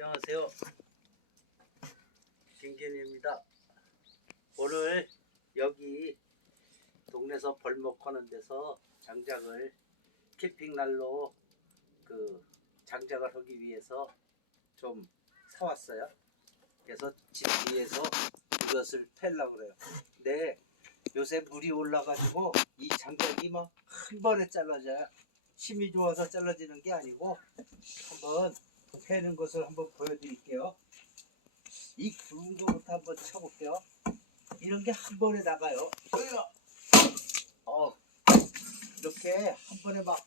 안녕하세요. 김견입니다. 오늘 여기 동네에서 벌목하는 데서 장작을 캠핑날로 장작을 하기 위해서 좀 사왔어요. 그래서 집 위에서 이것을 펴려고 그래요. 근데 요새 물이 올라가지고 이 장작이 막 한 번에 잘라져요. 힘이 좋아서 잘라지는 게 아니고 한번 패는 것을 한번 보여드릴게요. 이 굵은 거부터 한번 쳐볼게요. 이런 게 한 번에 나가요. 이렇게 한 번에 막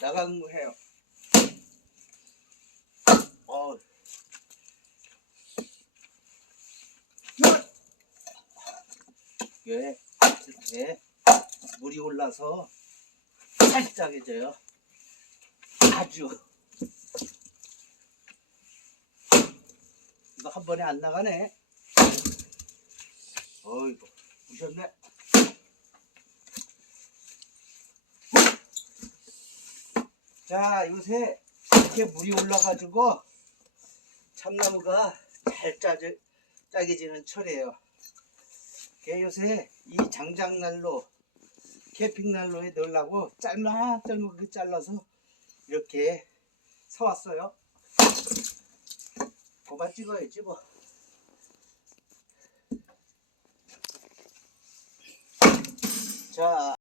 나간 거 해요. 이게 이렇게 물이 올라서 살짝해져요. 아주 이거 한 번에 안 나가네. 어이구 부셨네. 자, 요새 이렇게 물이 올라가지고 참나무가 잘 짜게지는 철이에요. 요새 이 장작난로 캠핑난로에 넣으려고 짤막짤막하게 잘라서 이렇게 사왔어요. 그만 찍어야지 뭐. 자.